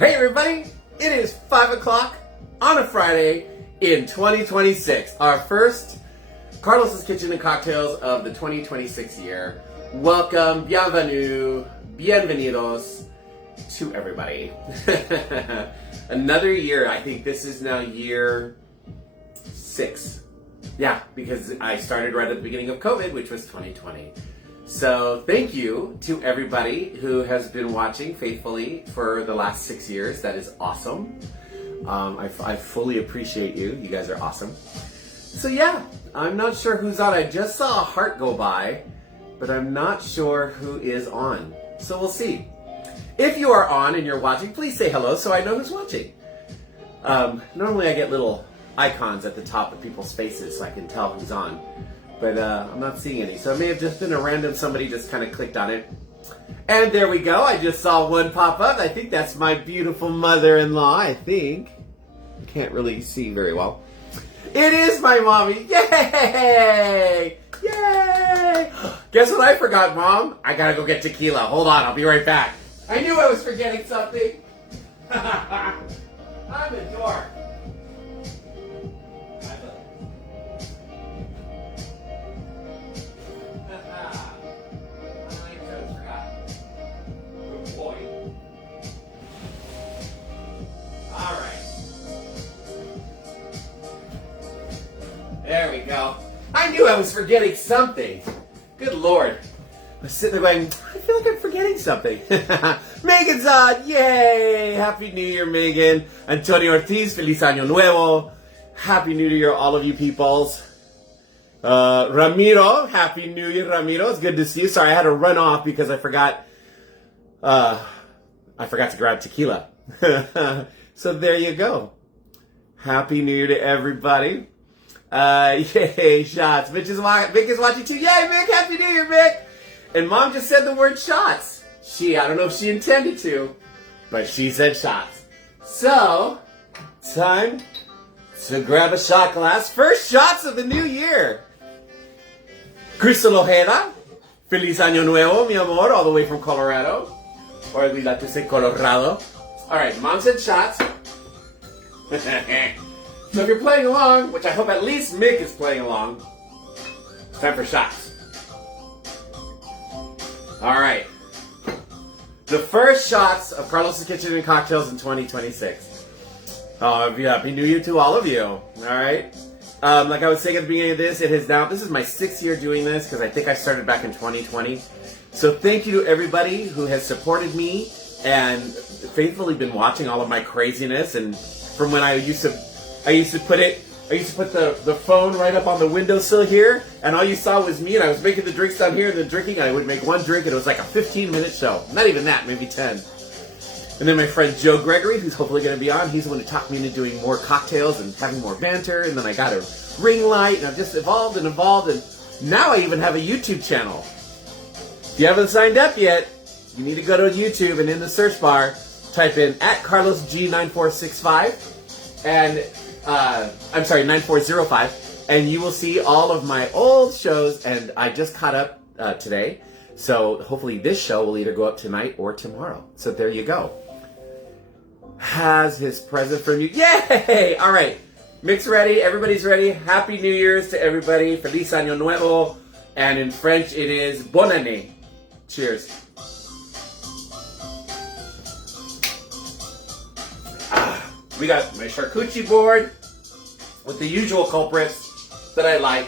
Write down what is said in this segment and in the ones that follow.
Hey everybody, it is 5 o'clock on a Friday in 2026. Our first Carlos's Kitchen and Cocktails of the 2026 year. Welcome, bienvenue, bienvenidos to everybody. Another year, I think this is now year 6. Yeah, because I started right at the beginning of COVID, which was 2020. So thank you to everybody who has been watching faithfully for the last 6 years. That is awesome. I fully appreciate you. You guys are awesome. So yeah, I'm not sure who's on. I just saw a heart go by, but I'm not sure who is on. So we'll see. If you are on and you're watching, please say hello so I know who's watching. Normally I get little icons at the top of people's faces so I can tell who's on. But I'm not seeing any. So it may have just been a random somebody just kind of clicked on it. And there we go. I just saw one pop up. I think that's my beautiful mother-in-law, I think. Can't really see very well. It is my mommy. Yay! Yay! Guess what I forgot, Mom? I gotta go get tequila. Hold on, I'll be right back. I knew I was forgetting something. I'm a dork. There we go. I knew I was forgetting something. Good Lord. I was sitting there going, I feel like I'm forgetting something. Megan's on. Yay. Happy New Year, Megan. Antonio Ortiz, Feliz Año Nuevo. Happy New Year, all of you peoples. Ramiro, Happy New Year, Ramiro. It's good to see you. Sorry, I had to run off because I forgot to grab tequila. So there you go. Happy New Year to everybody. Yay, shots. Mick is watching too. Yay, Mick, Happy New Year, Mick. And Mom just said the word shots. I don't know if she intended to, but she said shots. So, time to grab a shot glass. First shots of the new year. Crystal Ojeda, Feliz Año Nuevo, mi amor, all the way from Colorado. Or as we like to say, Colorado. All right, Mom said shots. So if you're playing along, which I hope at least Mick is playing along, it's time for shots. All right. The first shots of Carlos's Kitchen and Cocktails in 2026. Happy New Year to all of you. All right. Like I was saying at the beginning of this, this is my 6th year doing this because I think I started back in 2020. So thank you to everybody who has supported me and faithfully been watching all of my craziness. And from when I used to put the phone right up on the windowsill here, and all you saw was me, and I was making the drinks down here and then drinking. I would make one drink, and it was like a 15-minute show. Not even that, maybe 10. And then my friend Joe Gregory, who's hopefully going to be on, he's the one who talked me into doing more cocktails and having more banter, and then I got a ring light, and I've just evolved, and now I even have a YouTube channel. If you haven't signed up yet, you need to go to YouTube, and in the search bar, type in @CarlosG9465, and 9405, and you will see all of my old shows, and I just caught up today, so hopefully this show will either go up tonight or tomorrow. So there you go. Has his present from you. Yay! All right, Mick's ready, everybody's ready. Happy New Year's to everybody. Feliz Año Nuevo, and in French it is Bonne année. Cheers. We got my charcuterie board with the usual culprits that I like.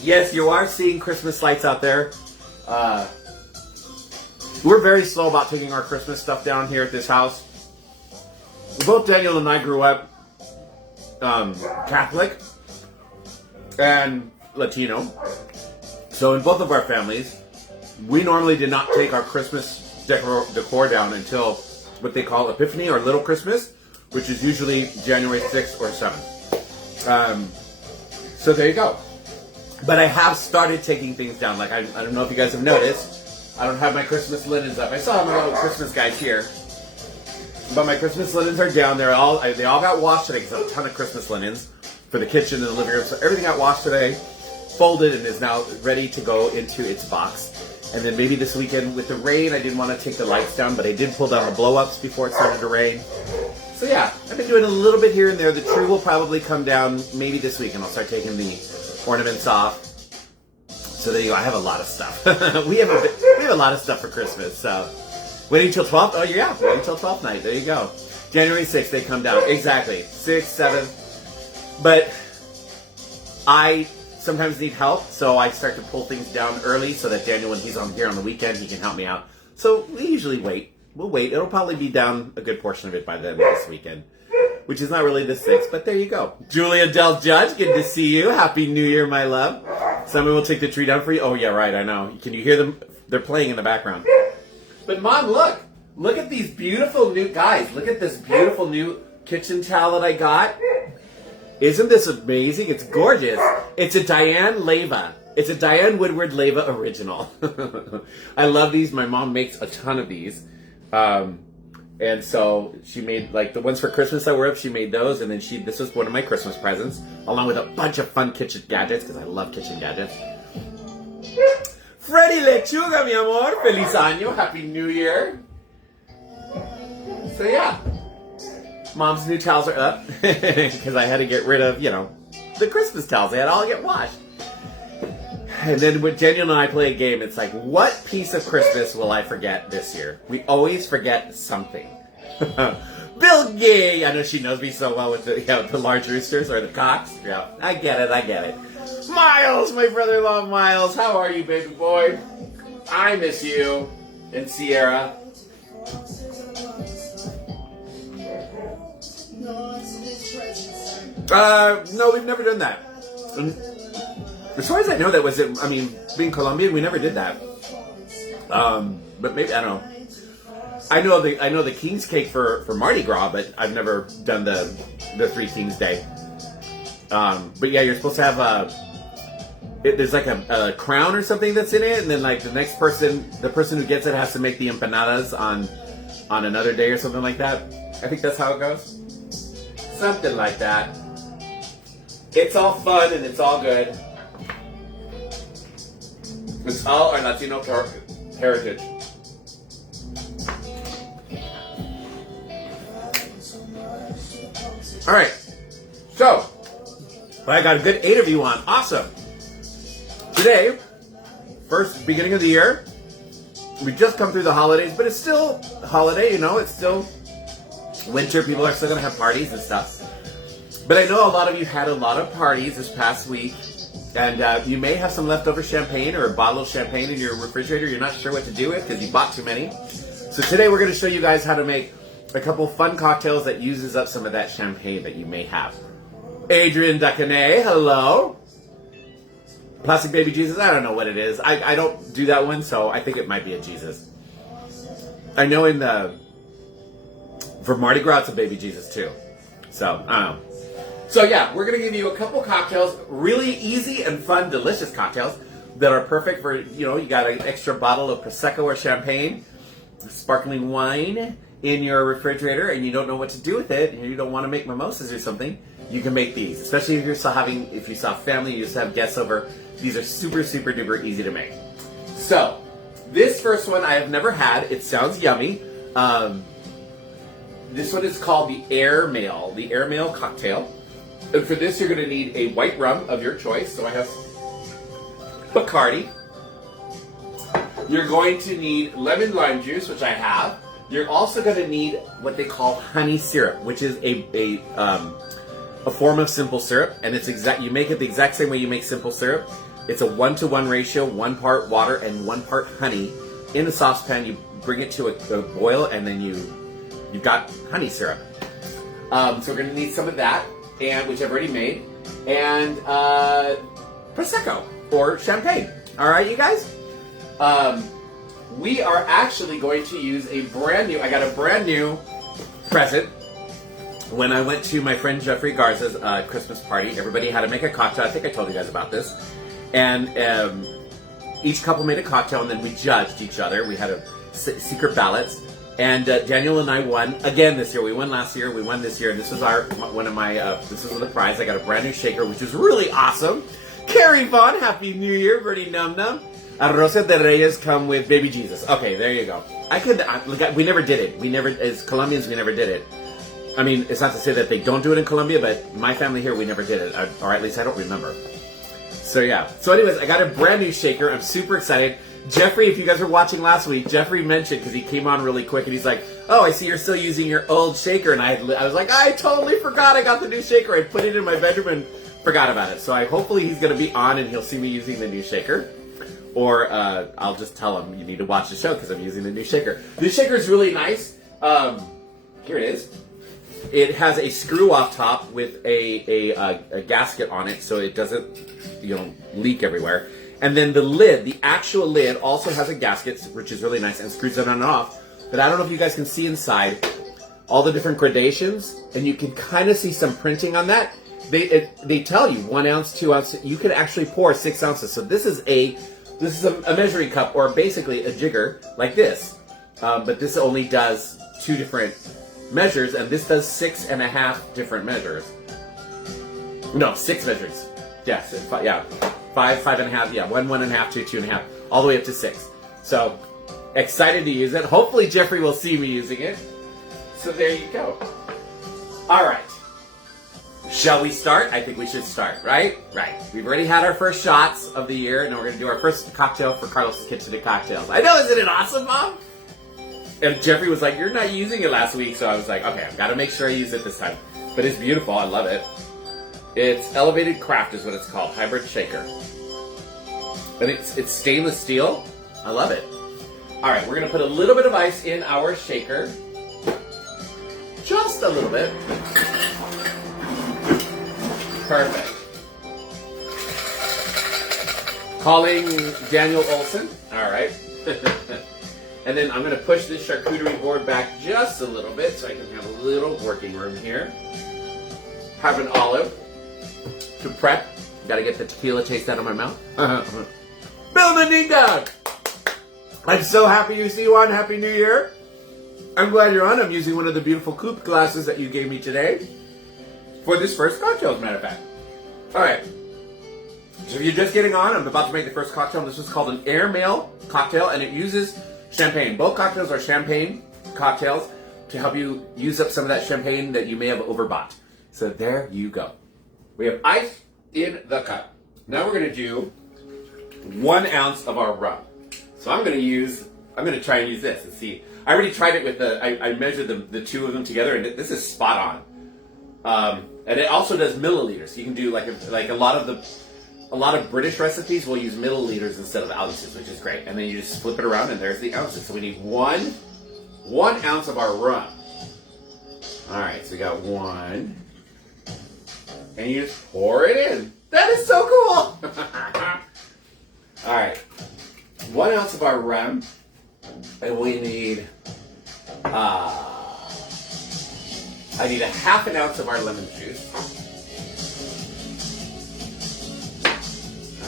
Yes, you are seeing Christmas lights out there. We're very slow about taking our Christmas stuff down here at this house. Both Daniel and I grew up Catholic and Latino. So in both of our families, we normally did not take our Christmas decor down until what they call Epiphany or Little Christmas, which is usually January 6th or 7th. So there you go. But I have started taking things down. Like, I don't know if you guys have noticed, I don't have my Christmas linens up. I still have my little Christmas guys here. But my Christmas linens are down. They all got washed today because I have a ton of Christmas linens for the kitchen and the living room. So everything got washed today, folded, and is now ready to go into its box. And then maybe this weekend with the rain, I didn't want to take the lights down, but I did pull down the blow-ups before it started to rain. So yeah, I've been doing a little bit here and there. The tree will probably come down maybe this week, and I'll start taking the ornaments off. So there you go. I have a lot of stuff. we have a lot of stuff for Christmas. So waiting till 12th. Oh yeah, waiting till 12th night. There you go. January 6th, they come down. Exactly. 6th, 7th. But I sometimes need help, so I start to pull things down early so that Daniel, when he's on here on the weekend, he can help me out. So we usually wait. We'll wait. It'll probably be down a good portion of it by the end of this weekend, which is not really the 6th, but there you go. Julia Del Judge, good to see you. Happy New Year, my love. Someone will take the tree down for you. Oh, yeah, right, I know. Can you hear them? They're playing in the background. But Mom, look. Look at these beautiful new, guys, look at this beautiful new kitchen towel that I got. Isn't this amazing? It's gorgeous. It's a Diane Leyva. It's a Diane Woodward Leyva original. I love these. My mom makes a ton of these. And so she made, like, the ones for Christmas that were up, she made those. And then this was one of my Christmas presents, along with a bunch of fun kitchen gadgets, because I love kitchen gadgets. Freddy Lechuga, mi amor. Feliz año. Happy New Year. So yeah, Mom's new towels are up because I had to get rid of, the Christmas towels. They had all get washed. And then when Daniel and I play a game, it's like, what piece of Christmas will I forget this year? We always forget something. Bill Gay, I know she knows me so well with the large roosters or the cocks. Yeah, I get it. Miles, my brother-in-law Miles, how are you, baby boy? I miss you. And Sierra. No, we've never done that. As far as I know, that was it. I mean, being Colombian, we never did that. But maybe, I don't know. I know the King's Cake for Mardi Gras, but I've never done the Three Kings Day. But yeah, you're supposed to have there's like a crown or something that's in it, and then like the person who gets it has to make the empanadas on another day or something like that. I think that's how it goes. Something like that. It's all fun and it's all good. It's all our Latino heritage. All right. So, I got a good 8 of you on. Awesome. Today, first beginning of the year. We just come through the holidays, but it's still a holiday, it's still winter. People are still going to have parties and stuff. But I know a lot of you had a lot of parties this past week, and you may have some leftover champagne or a bottle of champagne in your refrigerator you're not sure what to do with because you bought too many. So today we're going to show you guys how to make a couple fun cocktails that uses up some of that champagne that you may have. Adrian Ducanay, hello. Plastic Baby Jesus, I don't know what it is. I don't do that one, so I think it might be a Jesus. I know for Mardi Gras, it's a baby Jesus too. So, I don't know. So yeah, we're going to give you a couple cocktails, really easy and fun, delicious cocktails that are perfect for, you got an extra bottle of Prosecco or champagne, sparkling wine in your refrigerator, and you don't know what to do with it, and you don't want to make mimosas or something, you can make these. Especially if you saw family, you just have guests over. These are super, super duper easy to make. So, this first one I have never had. It sounds yummy. This one is called the Airmail cocktail. And for this, you're going to need a white rum of your choice. So I have Bacardi. You're going to need lemon lime juice, which I have. You're also going to need what they call honey syrup, which is a form of simple syrup, and you make it the exact same way you make simple syrup. It's a 1-to-1 ratio, 1 part water and 1 part honey. In a saucepan, you bring it to a boil, and then you've got honey syrup. So we're going to need some of that, and which I've already made, and Prosecco or champagne. All right, you guys? We are actually going to use I got a brand new present. When I went to my friend Jeffrey Garza's Christmas party, everybody had to make a cocktail. I think I told you guys about this. And each couple made a cocktail, and then we judged each other. We had secret ballots. And Daniel and I won again this year. We won last year. We won this year. And this was this was the prize. I got a brand new shaker, which was really awesome. Carrie Vaughn, Happy New Year, Birdie Num Num. Arroces de Reyes come with baby Jesus. Okay, there you go. We never did it. We never, as Colombians, we never did it. I mean, it's not to say that they don't do it in Colombia, but my family here, we never did it. Or at least I don't remember. So yeah. So anyways, I got a brand new shaker. I'm super excited. Jeffrey, if you guys were watching last week, Jeffrey mentioned, because he came on really quick, and he's like, oh, I see you're still using your old shaker. And I was like, I totally forgot I got the new shaker. I put it in my bedroom and forgot about it. So hopefully he's going to be on and he'll see me using the new shaker. Or I'll just tell him, you need to watch the show because I'm using the new shaker. The shaker is really nice. Here it is. It has a screw off top with a gasket on it so it doesn't leak everywhere. And then the lid, the actual lid, also has a gasket, which is really nice, and screws it on and off. But I don't know if you guys can see inside all the different gradations, and you can kind of see some printing on that. They tell you 1 ounce, 2 ounce. You can actually pour 6 ounces. So this is a measuring cup, or basically a jigger like this. But this only does 2 different measures, and this does 6.5 different measures. No, 6 measures. Yes, yeah. 5, 5.5, yeah, 1, 1.5, 2, 2.5, all the way up to 6. So, excited to use it. Hopefully Jeffrey will see me using it. So there you go. All right. Shall we start? I think we should start, right? Right. We've already had our first shots of the year, and we're going to do our first cocktail for Carlos' Kitchen and Cocktails. I know, isn't it awesome, Mom? And Jeffrey was like, you're not using it last week, so I was like, okay, I've got to make sure I use it this time. But it's beautiful. I love it. It's Elevated Craft is what it's called, hybrid shaker. And it's stainless steel. I love it. All right, we're going to put a little bit of ice in our shaker. Just a little bit. Perfect. Calling Daniel Olson. All right. And then I'm going to push this charcuterie board back just a little bit so I can have a little working room here. Have an olive to prep. Got to get the tequila taste out of my mouth. Bill Benita! I'm so happy to see you on. Happy New Year. I'm glad you're on. I'm using one of the beautiful coupe glasses that you gave me today for this first cocktail, as a matter of fact. All right. So if you're just getting on, I'm about to make the first cocktail. This is called an Airmail cocktail, and it uses champagne. Both cocktails are champagne cocktails to help you use up some of that champagne that you may have overbought. So there you go. We have ice in the cup. Now we're going to do 1 ounce of our rum. So I'm going to try and use this and see. I already tried it with I measured the 2 of them together, and this is spot on. And it also does milliliters. You can do like a lot of British recipes will use milliliters instead of ounces, which is great. And then you just flip it around, and there's the ounces. So we need one ounce of our rum. All right, so we got 1, and you just pour it in. That is so cool. All right, 1 ounce of our rum, and we need. I need 1/2 ounce of our lemon juice.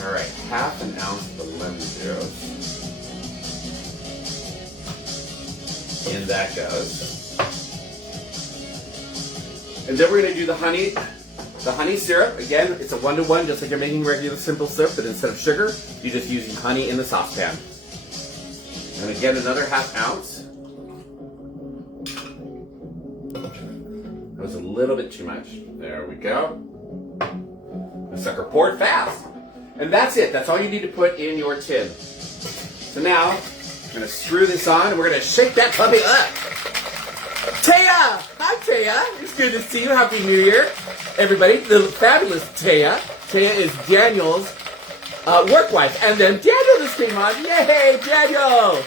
All right, 1/2 ounce of the lemon juice. In that goes. And then we're going to do the honey syrup. Again, it's a 1-to-1, just like you're making regular simple syrup, but instead of sugar, you're just using honey in the saucepan. And again, another 1/2 ounce. That was a little bit too much. There we go. The sucker poured fast. And that's it. That's all you need to put in your tin. So now, I'm going to screw this on, and we're going to shake that puppy up. Taya! Hi, Taya. It's good to see you. Happy New Year, everybody. The fabulous Taya. Taya is Daniel's work wife. And then Daniel just came on. Yay, Daniel!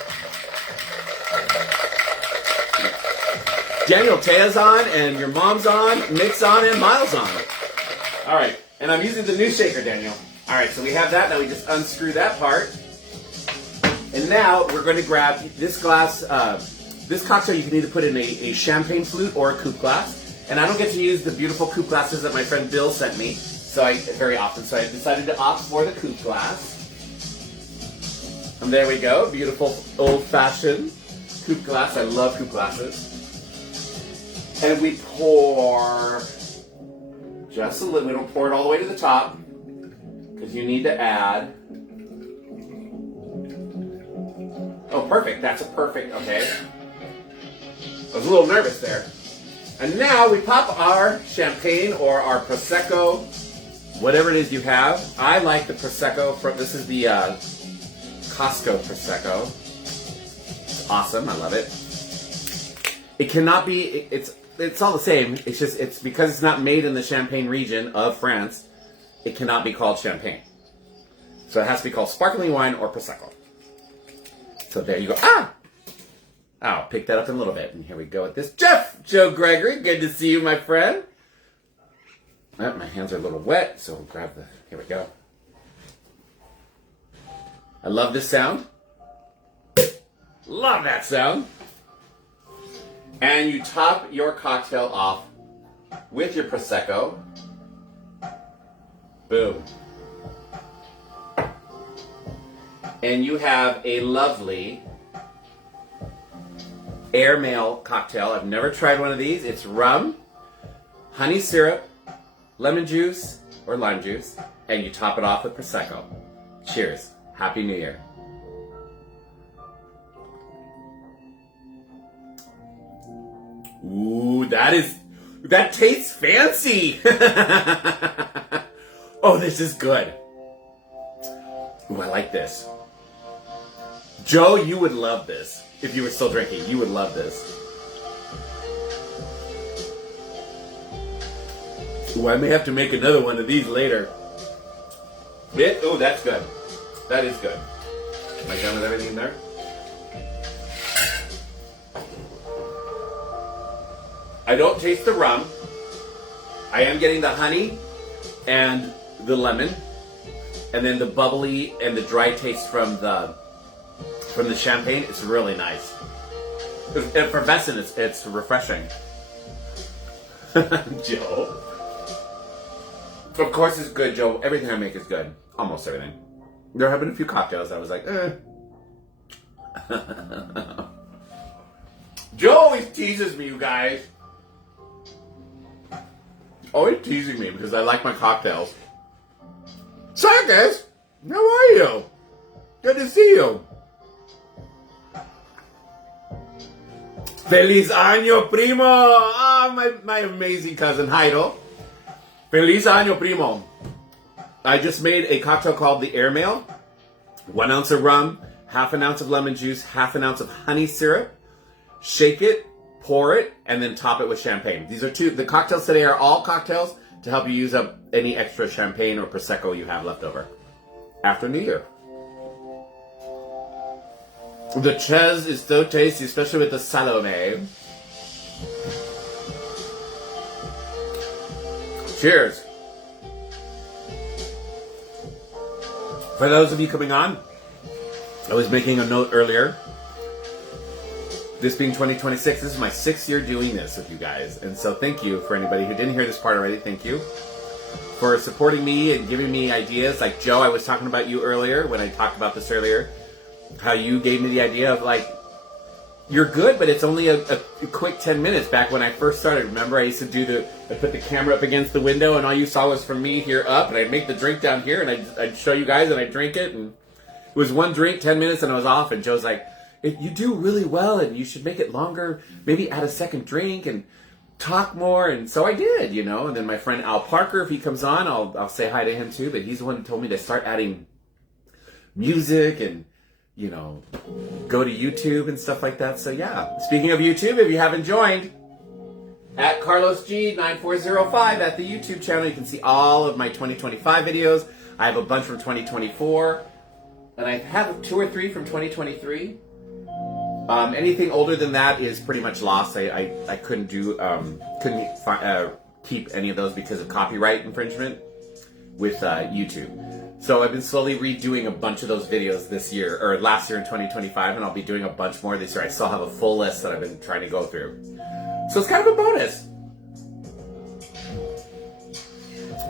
Daniel, Taya's on, and your mom's on, Nick's on, and Miles on. All right, and I'm using the new shaker, Daniel. All right, so we have that. Now we just unscrew that part. And now we're going to grab this glass. This cocktail you can either put in a champagne flute or a coupe glass. And I don't get to use the beautiful coupe glasses that my friend Bill sent me very often. So I decided to opt for the coupe glass. And there we go, beautiful old-fashioned coupe glass. I love coupe glasses. And we pour just a little. We don't pour it all the way to the top because you need to add Oh, perfect. That's a perfect, okay. I was a little nervous there. And now we pop our champagne or our Prosecco, whatever it is you have. I like the Prosecco. This is the Costco Prosecco. It's awesome. I love it. It cannot be, it's all the same. It's just, it's because it's not made in the Champagne region of France, it cannot be called champagne. So it has to be called sparkling wine or Prosecco. So there you go. I'll pick that up in a little bit. And here we go with this. Joe Gregory, good to see you, my friend. Oh, my hands are a little wet, so we'll grab the, here we go. I love this sound. Love that sound. And you top your cocktail off with your Prosecco. Boom. And you have a lovely Airmail cocktail. I've never tried one of these. It's rum, honey syrup, lemon juice or lime juice, and you top it off with Prosecco. Cheers. Happy New Year. Ooh, that tastes fancy. Oh, this is good. Ooh, I like this. Joe, you would love this. If you were still drinking, you would love this. Ooh, I may have to make another one of these later. Oh, that's good. That is good. Am I done with everything there? I don't taste the rum. I am getting the honey and the lemon, and then the bubbly and the dry taste from the champagne. It's really nice. It's effervescent. It's refreshing. Joe. Of course it's good, Joe. Everything I make is good. Almost everything. There have been a few cocktails I was like, Joe always teases me, you guys. Always teasing me because I like my cocktails. Sarkis, how are you? Good to see you. Feliz año, primo! My amazing cousin, Heidel. Feliz año, primo. I just made a cocktail called the Airmail. 1 ounce of rum, half an ounce of lemon juice, half an ounce of honey syrup. Shake it, pour it, and then top it with champagne. These are the cocktails today are all cocktails to help you use up any extra champagne or Prosecco you have left over after New Year. The ches is so tasty, especially with the Salome. Cheers. For those of you coming on, I was making a note earlier. This being 2026, this is my 6th year doing this with you guys. And so thank you for anybody who didn't hear this part already. Thank you for supporting me and giving me ideas. Like Joe, I was talking about you earlier when I talked about this earlier. How you gave me the idea of like, you're good, but it's only a quick 10 minutes. Back when I first started, remember I used to I put the camera up against the window and all you saw was from me here up, and I'd make the drink down here and I'd show you guys and I'd drink it, and it was one drink, 10 minutes, and I was off. And Joe's like, you do really well and you should make it longer, maybe add a second drink and talk more. And so I did, and then my friend Al Parker, if he comes on, I'll say hi to him too, but he's the one who told me to start adding music and go to YouTube and stuff like that. So yeah, speaking of YouTube, if you haven't joined, at Carlos G9405 at the YouTube channel, you can see all of my 2025 videos. I have a bunch from 2024, and I have 2 or 3 from 2023. Anything older than that is pretty much lost. I couldn't keep any of those because of copyright infringement with YouTube. So I've been slowly redoing a bunch of those videos this year, or last year in 2025, and I'll be doing a bunch more this year. I still have a full list that I've been trying to go through. So it's kind of a bonus.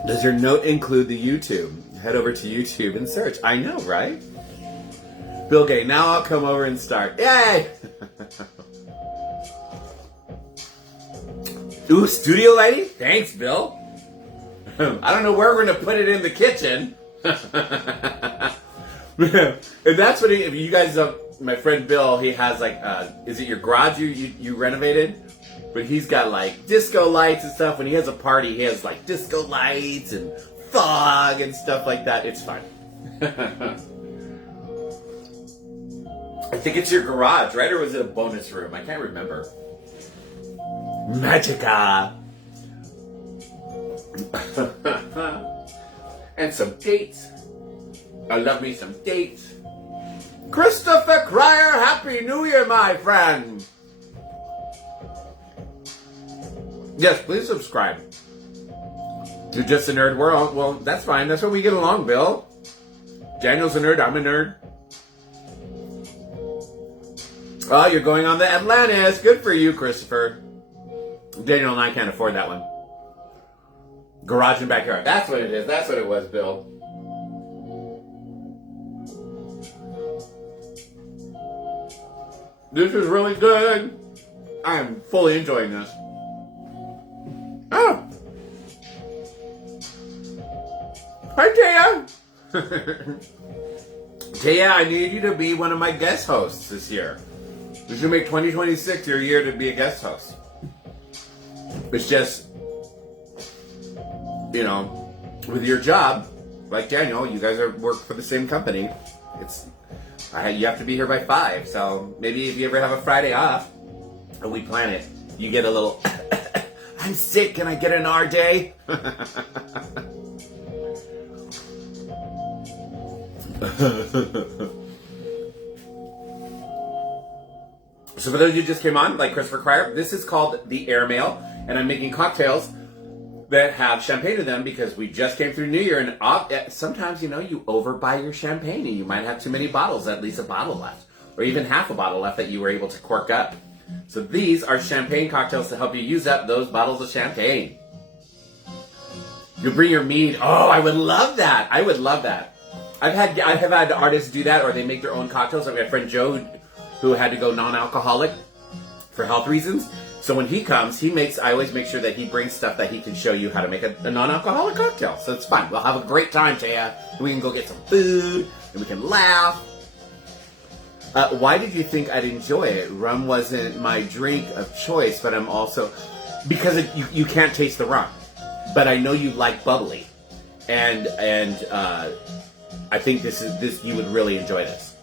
Does your note include the YouTube? Head over to YouTube and search. I know, right? Bill Gay, now I'll come over and start. Yay! Ooh, studio lighting? Thanks, Bill. I don't know where we're going to put it in the kitchen. And that's what, if you guys my friend Bill, he has like, is it your garage you renovated? But he's got like disco lights and stuff. When he has a party, he has like disco lights and fog and stuff like that. It's fun. I think it's your garage, right? Or was it a bonus room? I can't remember. Magica. And some dates. I love me some dates. Christopher Cryer, Happy New Year, my friend. Yes, please subscribe. You're just a nerd. Well, that's fine. That's why we get along, Bill. Daniel's a nerd. I'm a nerd. Oh, you're going on the Atlantis. Good for you, Christopher. Daniel and I can't afford that one. Garage and backyard. That's what it is. That's what it was, Bill. This is really good. I am fully enjoying this. Oh. Hi, Taya. Taya, I need you to be one of my guest hosts this year. We should make 2026 your year to be a guest host. It's just, you know, with your job, like Daniel, you guys work for the same company. You have to be here by 5. So maybe if you ever have a Friday off, and we plan it, you get a little, I'm sick, can I get an R day? So for those of you who just came on, like Christopher Cryer, this is called the Airmail, and I'm making cocktails that have champagne in them because we just came through New Year, and sometimes, you know, you overbuy your champagne and you might have too many bottles, at least a bottle left, or even half a bottle left that you were able to cork up. So these are champagne cocktails to help you use up those bottles of champagne. You bring your mead. Oh, I would love that. I would love that. I have had artists do that, or they make their own cocktails. Like my friend Joe, who had to go non-alcoholic for health reasons. So when he comes, I always make sure that he brings stuff that he can show you how to make a non-alcoholic cocktail. So it's fun. We'll have a great time, Taya. We can go get some food, and we can laugh. Why did you think I'd enjoy it? Rum wasn't my drink of choice, but I'm also... Because you can't taste the rum. But I know you like bubbly. And I think this you would really enjoy this.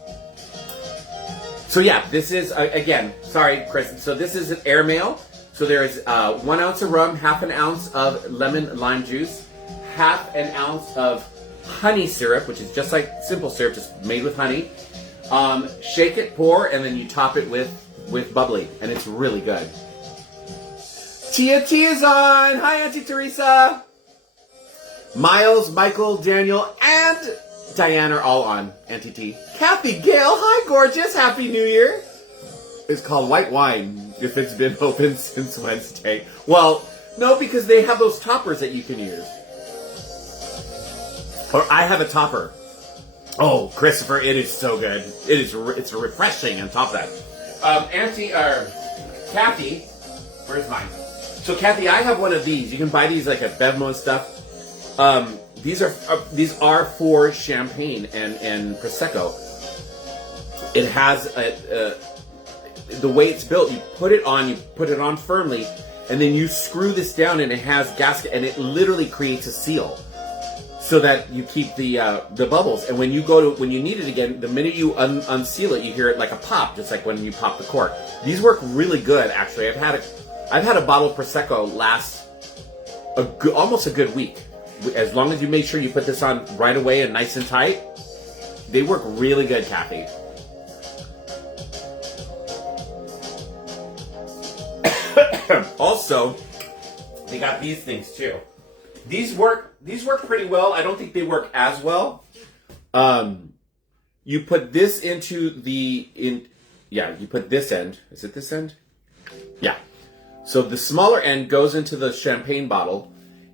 So yeah, this is, again, sorry, Chris. So this is an Airmail. So there's 1 ounce of rum, half an ounce of lemon lime juice, half an ounce of honey syrup, which is just like simple syrup, just made with honey. Shake it, pour, and then you top it with bubbly, and it's really good. Tia's on! Hi, Auntie Teresa! Miles, Michael, Daniel, and Diane are all on, Auntie T. Kathy Gale, hi gorgeous, Happy New Year! It's called white wine if it's been open since Wednesday. Well, no, because they have those toppers that you can use. Or I have a topper. Oh, Christopher, it is so good. It's refreshing on top of that. Kathy, where's mine? So Kathy, I have one of these. You can buy these like at Bevmo and stuff. These are for champagne and prosecco. It has the way it's built. You put it on firmly, and then you screw this down, and it has gasket, and it literally creates a seal, so that you keep the bubbles. And when you need it again, the minute you unseal it, you hear it like a pop, just like when you pop the cork. These work really good, actually. I've had a bottle of prosecco last almost a good week. As long as you make sure you put this on right away and nice and tight, they work really good, Kathy. Also, they got these things too. These work pretty well. I don't think they work as well. You put this into you put this end. Is it this end? Yeah. So the smaller end goes into the champagne bottle.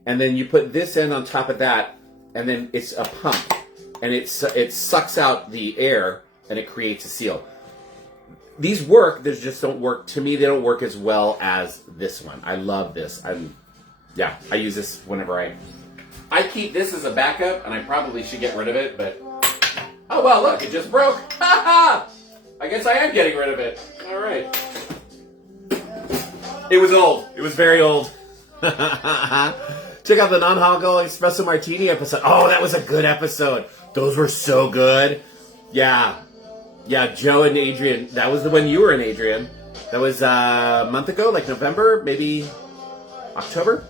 And then you put this end on top of that, and then it's a pump, and it sucks out the air, and it creates a seal. These work, they just don't work, to me, they don't work as well as this one. I love this. I use this whenever I keep this as a backup, and I probably should get rid of it, but, oh well, look, it just broke. Ha ha! I guess I am getting rid of it. All right. It was old. It was very old. Check out the non-alcoholic espresso martini episode. Oh, that was a good episode. Those were so good. Yeah. Yeah, Joe and Adrian. That was the one you were in, Adrian. That was a month ago, like November, maybe October.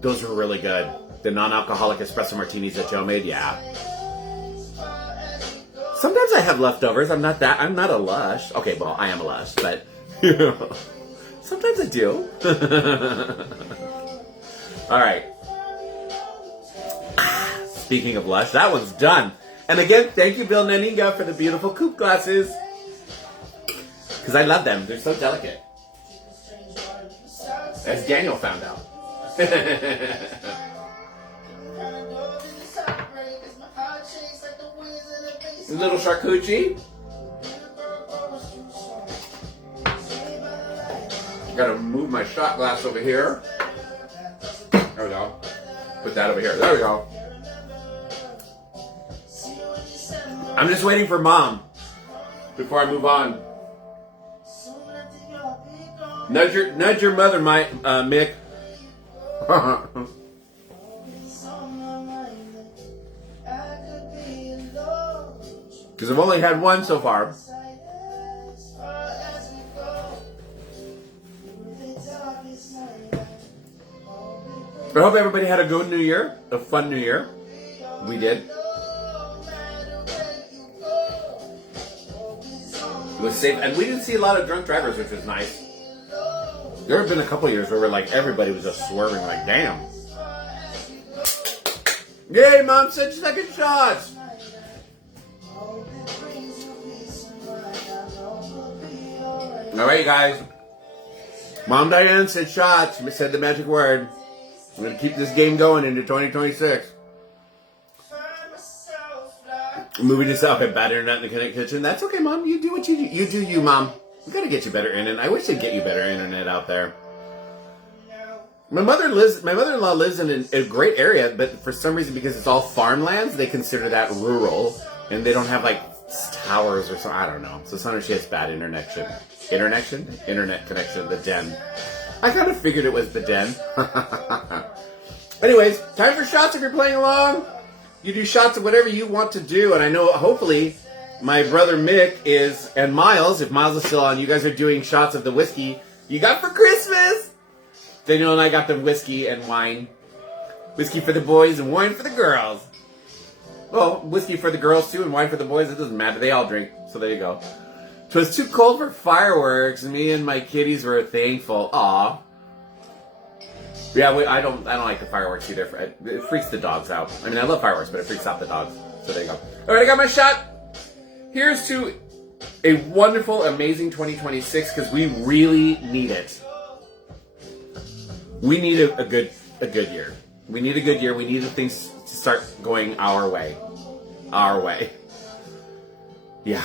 Those were really good. The non-alcoholic espresso martinis that Joe made, yeah. Sometimes I have leftovers. I'm not a lush. Okay, well, I am a lush, but sometimes I do. All right. Speaking of lush, that one's done. And again, thank you, Bill Naninga, for the beautiful coupe glasses. Because I love them. They're so delicate. As Daniel found out. Little charcuterie. Gotta move my shot glass over here. There we go. Put that over here. There we go. I'm just waiting for Mom before I move on. Nudge your mother, Mick. Because I've only had one so far. I hope everybody had a good New Year, a fun New Year. We did. It was safe, and we didn't see a lot of drunk drivers, which was nice. There have been a couple years where everybody was just swerving, like, damn. Yay, Mom said second shots. All right, guys. Mom Diane said shots. Said the magic word. I'm going to keep this game going into 2026. Moving this up at bad internet in the Connect Kitchen. That's okay, Mom. You do what you do. You do you, Mom. We got to get you better internet. I wish they'd get you better internet out there. My mother-in-law lives in a great area, but for some reason, because it's all farmlands, they consider that rural, and they don't have like towers or something. I don't know. So sometimes she has bad internet connection. The den. I kind of figured it was the den. Anyways, time for shots. If you're playing along, you do shots of whatever you want to do, and I know hopefully my brother Mick and Miles, if Miles is still on, you guys are doing shots of the whiskey you got for Christmas. Daniel and I got the whiskey and wine. Whiskey for the boys and wine for the girls. Well, whiskey for the girls too and wine for the boys. It doesn't matter. They all drink. So there you go. 'Twas too cold for fireworks. Me and my kitties were thankful. Aw. Yeah, I don't like the fireworks either. It freaks the dogs out. I mean, I love fireworks, but it freaks out the dogs. So there you go. All right, I got my shot. Here's to a wonderful, amazing 2026 because we really need it. We need a good year. We need a good year. We need things to start going our way. Our way. Yeah.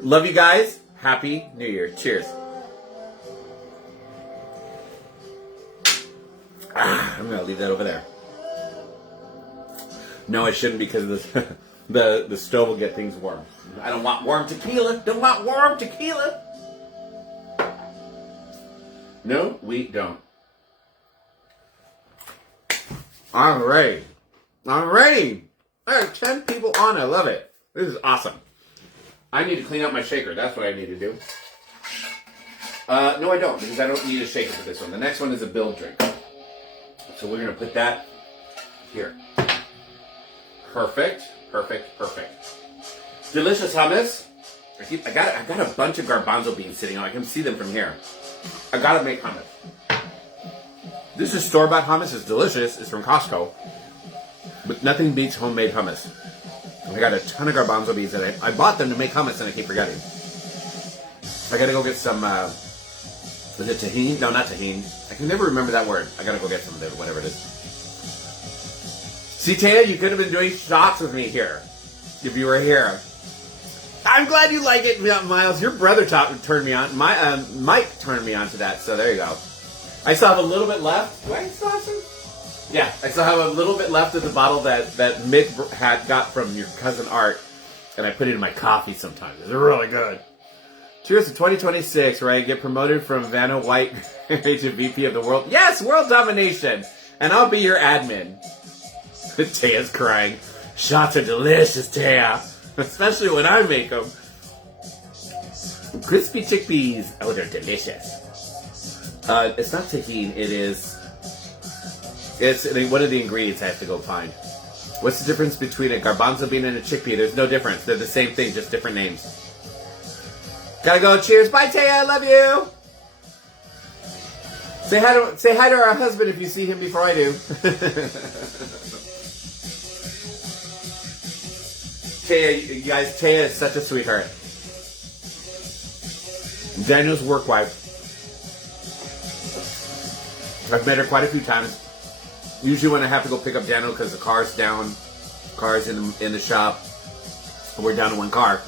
Love you guys. Happy New Year. Cheers. I'm going to leave that over there. No, I shouldn't because the stove will get things warm. I don't want warm tequila. Don't want warm tequila. No, we don't. All right. There are 10 people on. I love it. This is awesome. I need to clean up my shaker. That's what I need to do. No, I don't, because I don't need a shaker for this one. The next one is a build drink. So we're going to put that here. Perfect. Delicious hummus. I got a bunch of garbanzo beans sitting on. I can see them from here. I got to make hummus. This is store-bought hummus. It's delicious. It's from Costco. But nothing beats homemade hummus. I got a ton of garbanzo beans that I bought them to make hummus and I keep forgetting. I gotta go get some, is it tahini? No, not tahini. I can never remember that word. I gotta go get some of it, whatever it is. See, Taya, you could have been doing shots with me here if you were here. I'm glad you like it, Miles. Your brother turned me on. Mike turned me on to that, so there you go. I still have a little bit left. Do I still have some? Yeah, I still have a little bit left of the bottle that Mick got from your cousin Art. And I put it in my coffee sometimes. It's really good. Cheers to 2026, right? Get promoted from Vanna White to VP of the world. Yes, world domination. And I'll be your admin. Taya's crying. Shots are delicious, Taya. Especially when I make them. Crispy chickpeas. Oh, they're delicious. It's not tahini. It's one of the ingredients I have to go find. What's the difference between a garbanzo bean and a chickpea? There's no difference. They're the same thing, just different names. Gotta go. Cheers. Bye, Taya. I love you. Say hi to our husband if you see him before I do. Taya, you guys, Taya is such a sweetheart. Daniel's work wife. I've met her quite a few times. Usually when I have to go pick up Daniel because the car's down, car's in the shop, we're down to one car.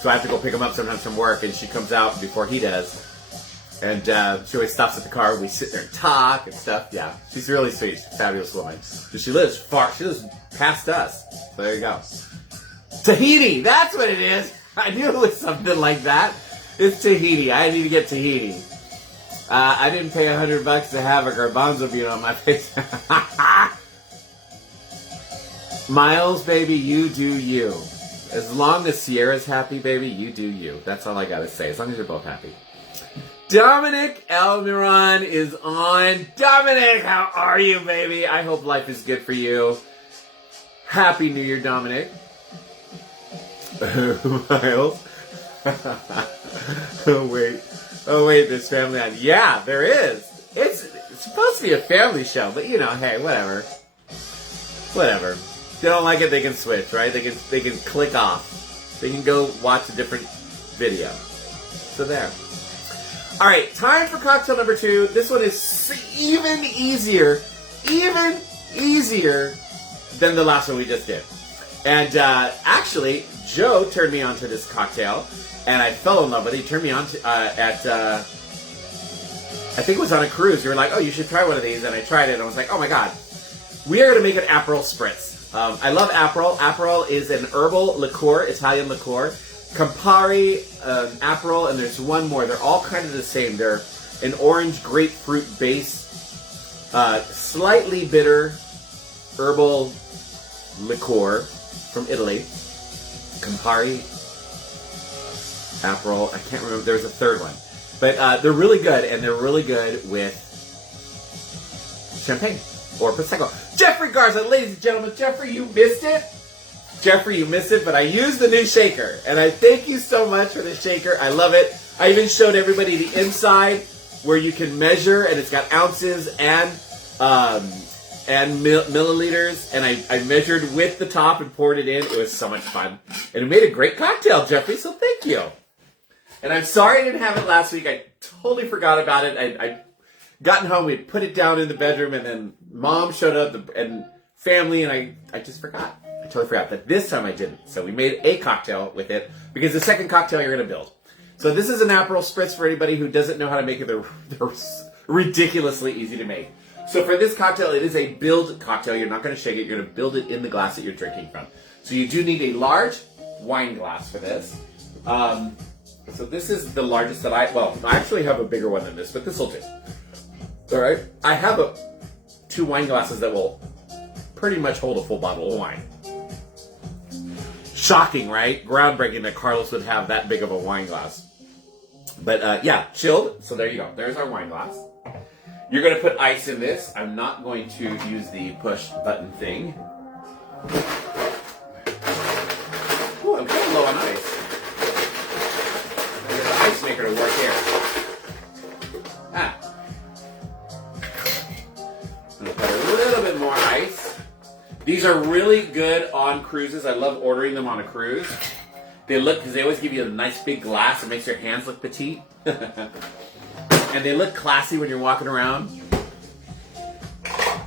So I have to go pick him up sometimes from work, and she comes out before he does. And she always stops at the car, we sit there and talk and stuff. Yeah, she's really sweet. She's a fabulous woman. But she lives far, she lives past us. So there you go. Tahiti, that's what it is. I knew it was something like that. It's Tahiti. I need to get Tahiti. I didn't pay $100 to have a garbanzo bean on my face. Miles, baby, you do you. As long as Sierra's happy, baby, you do you. That's all I gotta say. As long as you're both happy. Dominic Almiron is on. Dominic, how are you, baby? I hope life is good for you. Happy New Year, Dominic. Miles. Oh wait, there's family on. Yeah, there is. It's supposed to be a family show, but you know, hey, whatever. Whatever. If they don't like it, they can switch, right? They can click off. They can go watch a different video. So there. All right, time for cocktail number 2. This one is even easier than the last one we just did. And actually, Joe turned me on to this cocktail, and I fell in love with it. He turned me on to, I think it was on a cruise. You were like, oh, you should try one of these. And I tried it, and I was like, oh my God. We are going to make an Aperol Spritz. I love Aperol. Aperol is an herbal liqueur, Italian liqueur. Campari, Aperol, and there's one more. They're all kind of the same. They're an orange grapefruit base, slightly bitter herbal liqueur from Italy. Campari, Aperol, I can't remember. There's a third one. But they're really good, and they're really good with champagne or Prosecco. Jeffrey Garza, ladies and gentlemen, Jeffrey, you missed it. Jeffrey, you missed it, but I used the new shaker, and I thank you so much for the shaker. I love it. I even showed everybody the inside where you can measure, and it's got ounces and milliliters, and I measured with the top and poured it in. It was so much fun, and it made a great cocktail, Jeffrey, so thank you. And I'm sorry I didn't have it last week. I totally forgot about it. I gotten home, we put it down in the bedroom, and then Mom showed up, and family, and I just forgot. I totally forgot. But this time I didn't. So we made a cocktail with it, because the second cocktail you're going to build. So this is an Aperol Spritz for anybody who doesn't know how to make it. They're ridiculously easy to make. So for this cocktail, it is a build cocktail. You're not going to shake it. You're going to build it in the glass that you're drinking from. So you do need a large wine glass for this. So this is the largest that I actually have a bigger one than this, but this will do. All right. I have 2 wine glasses that will pretty much hold a full bottle of wine. Shocking, right? Groundbreaking that Carlos would have that big of a wine glass. But yeah, chilled. So there you go. There's our wine glass. You're going to put ice in this. I'm not going to use the push button thing. Ooh, I'm kind of low on ice. I get the ice maker to work here. I'm going to put a little bit more ice. These are really good on cruises. I love ordering them on a cruise. Because they always give you a nice big glass. It makes your hands look petite. And they look classy when you're walking around.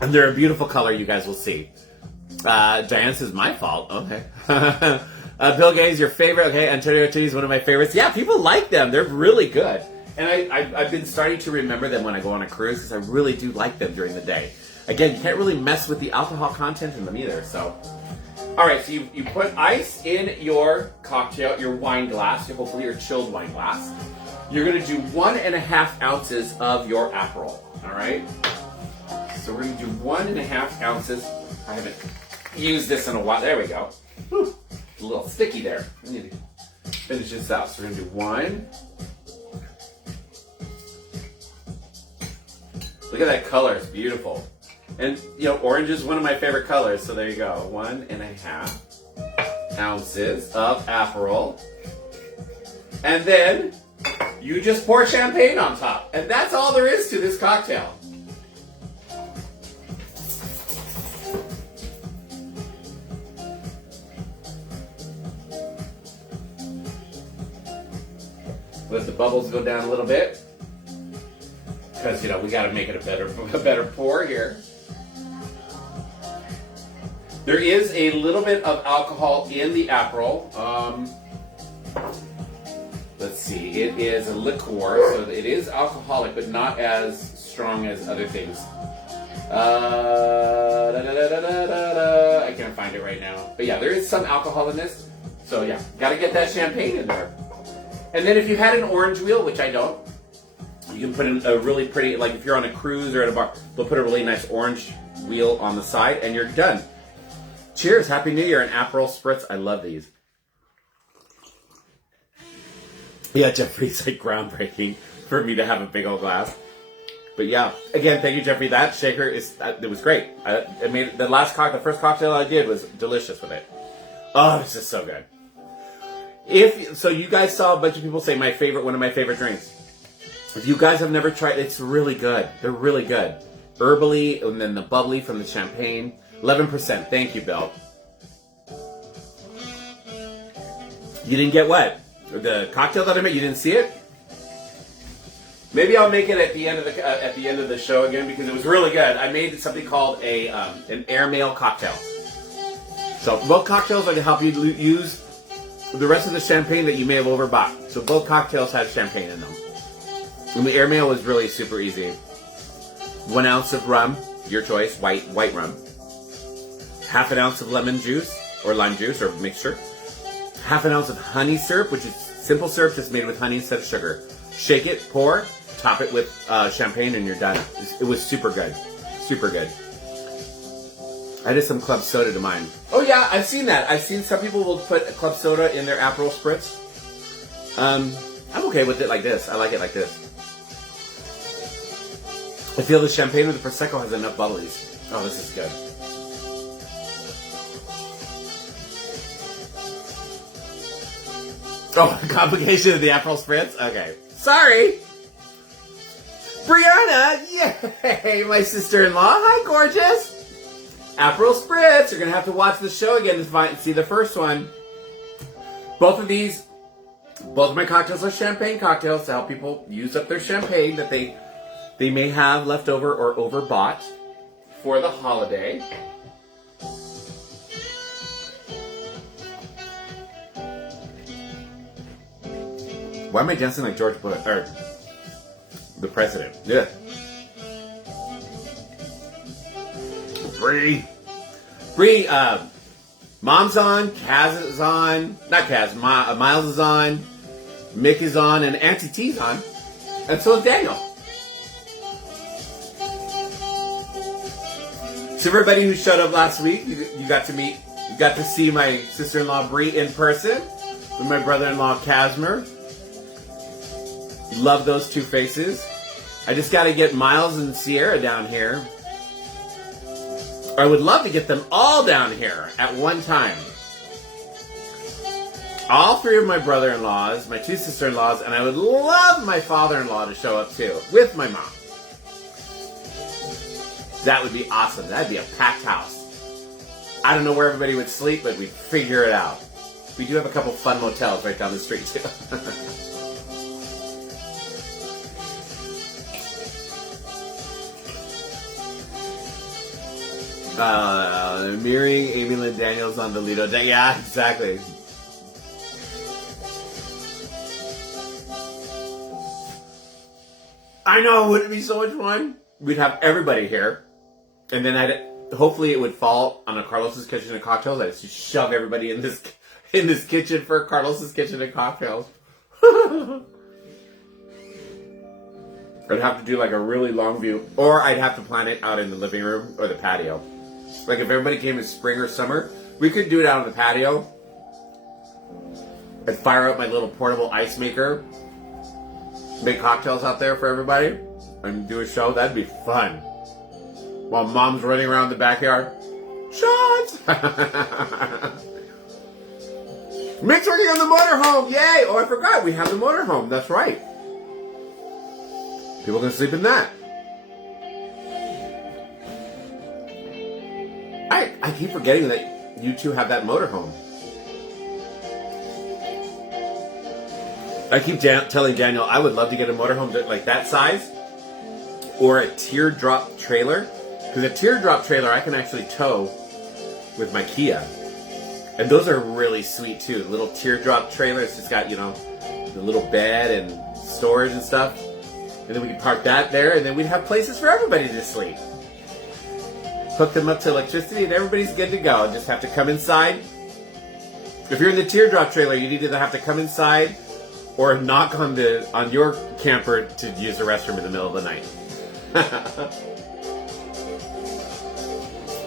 And they're a beautiful color, you guys will see. Diane says, my fault. Okay. Bill Gates, your favorite. Okay, Antonio Ortiz, one of my favorites. Yeah, people like them. They're really good. And I've been starting to remember them when I go on a cruise, because I really do like them during the day. Again, you can't really mess with the alcohol content in them either, so All right, so you put ice in your cocktail, your wine glass, hopefully your chilled wine glass. You're gonna do 1.5 ounces of your Aperol, all right? So we're gonna do 1.5 ounces. I haven't used this in a while. There we go. Whew, it's a little sticky there. I need to finish this out. So we're gonna do 1. Look at that color, it's beautiful. And you know, orange is one of my favorite colors, so there you go. 1.5 ounces of Aperol. And then you just pour champagne on top. And that's all there is to this cocktail. Let the bubbles go down a little bit. Because, you know, we got to make it a better pour here. There is a little bit of alcohol in the Aperol. Let's see, it is a liqueur, so it is alcoholic, but not as strong as other things. I can't find it right now. But yeah, there is some alcohol in this. So yeah, got to get that champagne in there. And then if you had an orange wheel, which I don't, you can put in a really pretty, like if you're on a cruise or at a bar, they'll put a really nice orange wheel on the side and you're done. Cheers, Happy New Year, and Aperol Spritz. I love these. Yeah, Jeffrey's like groundbreaking for me to have a big old glass. But yeah, again, thank you, Jeffrey. That shaker it was great. I made the first cocktail I did was delicious with it. Oh, it's just so good. So you guys saw a bunch of people say one of my favorite drinks. If you guys have never tried, it's really good. They're really good. Herbally, and then the bubbly from the champagne. 11%. Thank you, Bill. You didn't get what? The cocktail that I made? You didn't see it? Maybe I'll make it at the end of the show again because it was really good. I made something called an Airmail cocktail. So both cocktails are going to help you use the rest of the champagne that you may have overbought. So both cocktails had champagne in them. And the Airmail was really super easy. 1 ounce of rum, your choice, white rum. 1/2 ounce of lemon juice or lime juice or mixture. 1/2 ounce of honey syrup, which is simple syrup just made with honey instead of sugar. Shake it, pour, top it with champagne, and you're done. It was super good. Super good. I did some club soda to mine. Oh yeah, I've seen that. I've seen some people will put club soda in their Aperol Spritz. I'm okay with it like this. I like it like this. I feel the champagne with the Prosecco has enough bubblies. Oh, this is good. Oh, complication of the Aperol Spritz? Okay. Sorry! Brianna! Yay! My sister-in-law. Hi, gorgeous! Aperol Spritz. You're going to have to watch the show again to see the first one. Both of my cocktails are champagne cocktails to help people use up their champagne that they may have left over or overbought for the holiday. Why am I dancing like George Bush? Or the president. Yeah. Bree, Mom's on, Kaz is on, not Kaz, Miles is on, Mick is on, and Auntie T's on, and so is Daniel. To everybody who showed up last week, you got to see my sister-in-law Bree in person with my brother-in-law Casimir. Love those two faces. I just got to get Miles and Sierra down here. I would love to get them all down here at one time. All three of my brother-in-laws, my two sister-in-laws, and I would love my father-in-law to show up too, with my mom. That would be awesome. That'd be a packed house. I don't know where everybody would sleep, but we'd figure it out. We do have a couple fun motels right down the street too. Mirroring Amy Lynn Daniels on the Lido. Yeah, exactly. I know, wouldn't it be so much fun? We'd have everybody here, and then hopefully it would fall on a Carlos's Kitchen and Cocktails. I just shove everybody in this kitchen for Carlos's Kitchen and Cocktails. I'd have to do like a really long view, or I'd have to plan it out in the living room or the patio. Like if everybody came in spring or summer, we could do it out on the patio. I'd fire up my little portable ice maker, make cocktails out there for everybody, and do a show. That'd be fun. While mom's running around the backyard. Shots! Mick's working on the motorhome! Yay! Oh, I forgot. We have the motorhome. That's right. People can sleep in that. I keep forgetting that you two have that motorhome. I keep telling Daniel I would love to get a motorhome like that size, or a teardrop trailer. Because a teardrop trailer I can actually tow with my Kia. And those are really sweet too. The little teardrop trailers, it's got, you know, the little bed and storage and stuff. And then we could park that there, and then we'd have places for everybody to sleep. Hook them up to electricity, and everybody's good to go. Just have to come inside. If you're in the teardrop trailer, you'd either have to come inside or knock on your camper to use the restroom in the middle of the night.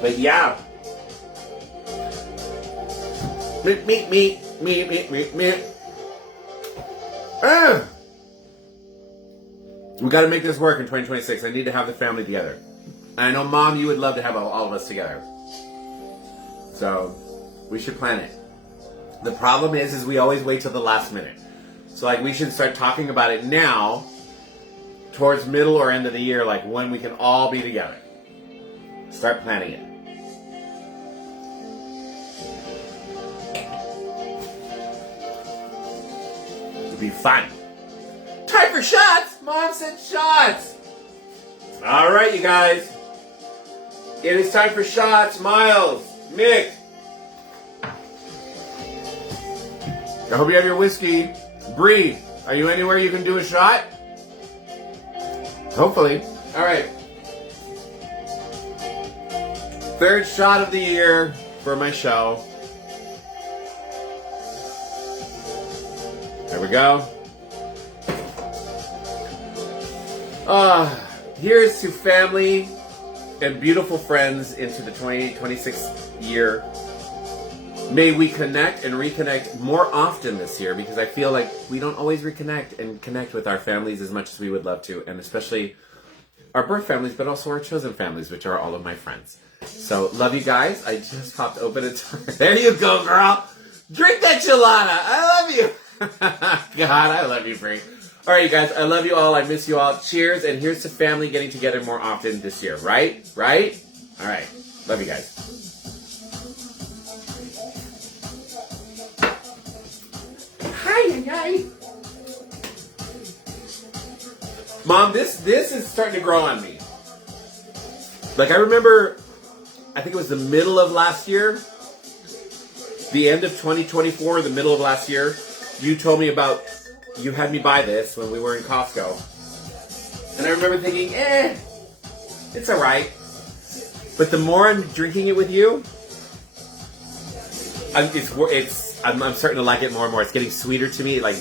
But yeah. Me. We got to make this work in 2026. I need to have the family together. And I know, Mom, you would love to have all of us together. So, we should plan it. The problem is we always wait till the last minute. So, like, we should start talking about it now, towards middle or end of the year, like, when we can all be together. Start planning it. It'll be fun. Time for shots! Mom said shots! Alright, you guys. It is time for shots. Miles, Mick. I hope you have your whiskey. Bree, are you anywhere you can do a shot? Hopefully. Alright. Third shot of the year for my show. There we go. Here's to family and beautiful friends into the 2026 year. May we connect and reconnect more often this year, because I feel like we don't always reconnect and connect with our families as much as we would love to, and especially our birth families, but also our chosen families, which are all of my friends. So, love you guys. I just popped open a There you go, girl. Drink that gelada. I love you. God, I love you, Bree. All right, you guys, I love you all. I miss you all. Cheers, and here's to family getting together more often this year, right? Right? All right. Love you guys. Hi. Mom, this is starting to grow on me. Like, I remember, I think it was the middle of last year, the end of 2024, the middle of last year, you told me about, you had me buy this when we were in Costco. And I remember thinking, it's alright. But the more I'm drinking it with you, I'm starting to like it more and more. It's getting sweeter to me. Like,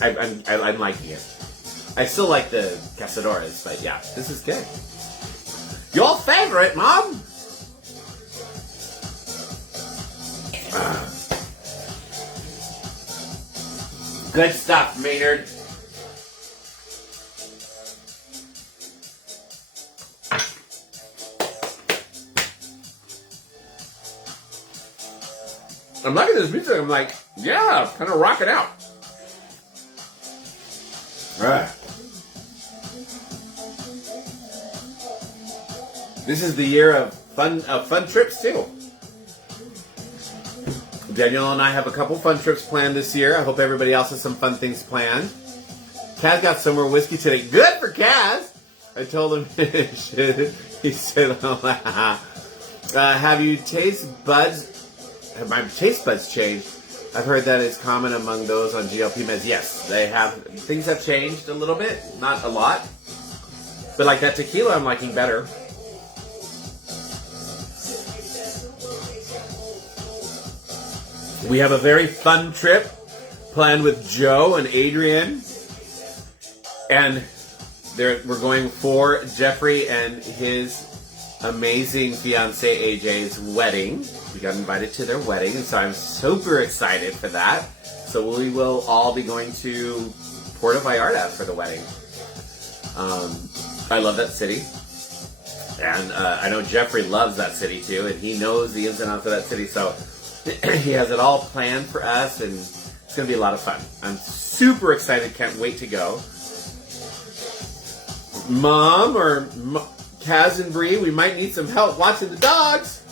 I'm liking it. I still like the Casadoras, but yeah, this is good. Your favorite, Mom? Good stuff, Maynard. I'm liking this music. I'm like, yeah, kind of rock it out. All right. This is the year of fun trips too. Daniel and I have a couple fun trips planned this year. I hope everybody else has some fun things planned. Kaz got some more whiskey today. Good for Kaz. I told him he said, have my taste buds changed? I've heard that it's common among those on GLP meds. Yes, they have. Things have changed a little bit, not a lot. But like that tequila I'm liking better. We have a very fun trip planned with Joe and Adrian. And we're going for Jeffrey and his amazing fiance AJ's wedding. We got invited to their wedding, and so I'm super excited for that. So we will all be going to Puerto Vallarta for the wedding. I love that city. And I know Jeffrey loves that city too, and he knows the ins and outs of that city. So he has it all planned for us, and it's going to be a lot of fun. I'm super excited. Can't wait to go. Mom or Kaz and Bree, we might need some help watching the dogs.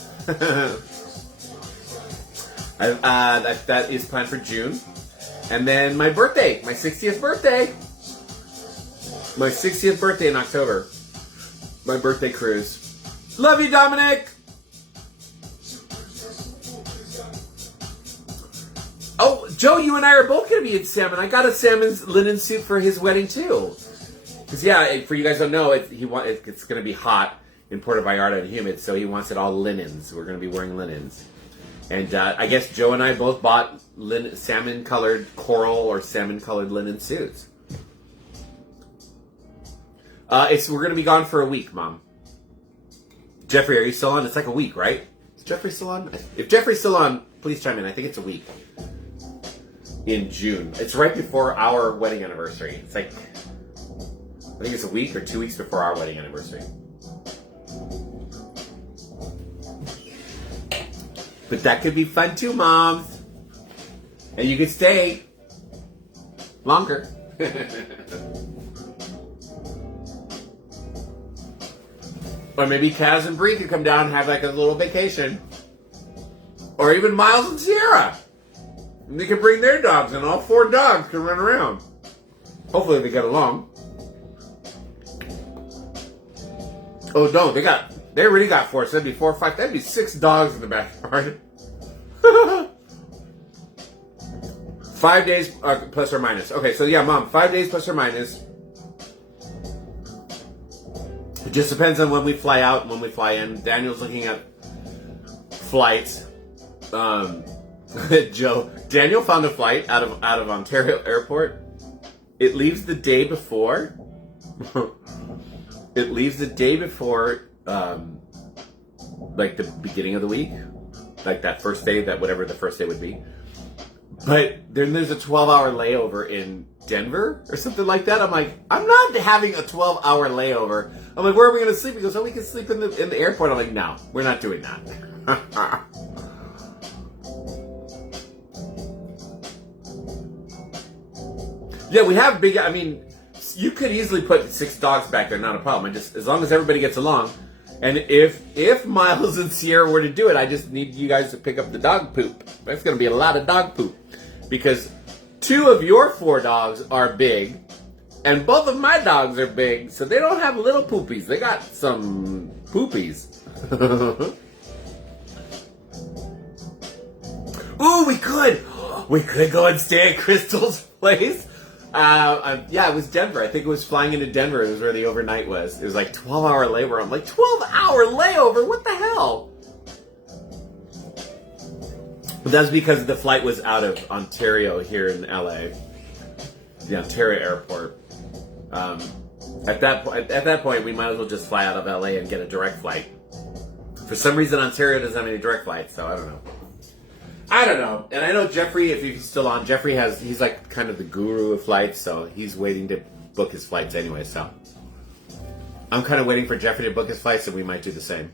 That is planned for June. And then my birthday, my 60th birthday. My 60th birthday in October. My birthday cruise. Love you, Dominic! Oh, Joe, you and I are both going to be in salmon. I got a salmon's linen suit for his wedding, too. Because, yeah, for you guys who don't know, it's going to be hot in Puerto Vallarta and humid, so he wants it all linens. We're going to be wearing linens. And I guess Joe and I both bought salmon-colored coral or salmon-colored linen suits. We're going to be gone for a week, Mom. Jeffrey, are you still on? It's like a week, right? Is Jeffrey still on? If Jeffrey's still on, please chime in. I think it's a week. In June. It's right before our wedding anniversary. It's like, I think it's a week or 2 weeks before our wedding anniversary. But that could be fun too, Moms. And you could stay longer. Or maybe Kaz and Bree could come down and have like a little vacation. Or even Miles and Sierra. And they can bring their dogs, and all 4 dogs can run around. Hopefully they get along. Oh no, they already got 4, so that'd be 4 or 5, that'd be 6 dogs in the backyard. 5 days plus or minus. Okay, so yeah, Mom, 5 days plus or minus. It just depends on when we fly out and when we fly in. Daniel's looking at flights. Daniel found a flight out of Ontario Airport. It leaves the day before. It leaves the day before, like the beginning of the week, like that first day, that whatever the first day would be. But then there's a 12-hour layover in Denver or something like that. I'm like, I'm not having a 12-hour layover. I'm like, where are we going to sleep? He goes, oh, we can sleep in the airport. I'm like, no, we're not doing that. Yeah, we have big, I mean, you could easily put 6 dogs back there, not a problem. As long as everybody gets along. And if Miles and Sierra were to do it, I just need you guys to pick up the dog poop. That's going to be a lot of dog poop. Because 2 of your 4 dogs are big, and both of my dogs are big, so they don't have little poopies. They got some poopies. Ooh, we could go and stay at Crystal's place. Yeah, it was Denver. I think it was flying into Denver. It was where the overnight was. It was like 12-hour layover. I'm like, 12-hour layover? What the hell? But that's because the flight was out of Ontario here in LA. The Ontario airport. At that point, we might as well just fly out of LA and get a direct flight. For some reason, Ontario doesn't have any direct flights, so I don't know. And I know Jeffrey, if he's still on, he's like kind of the guru of flights, so he's waiting to book his flights anyway, so. I'm kind of waiting for Jeffrey to book his flights, and we might do the same.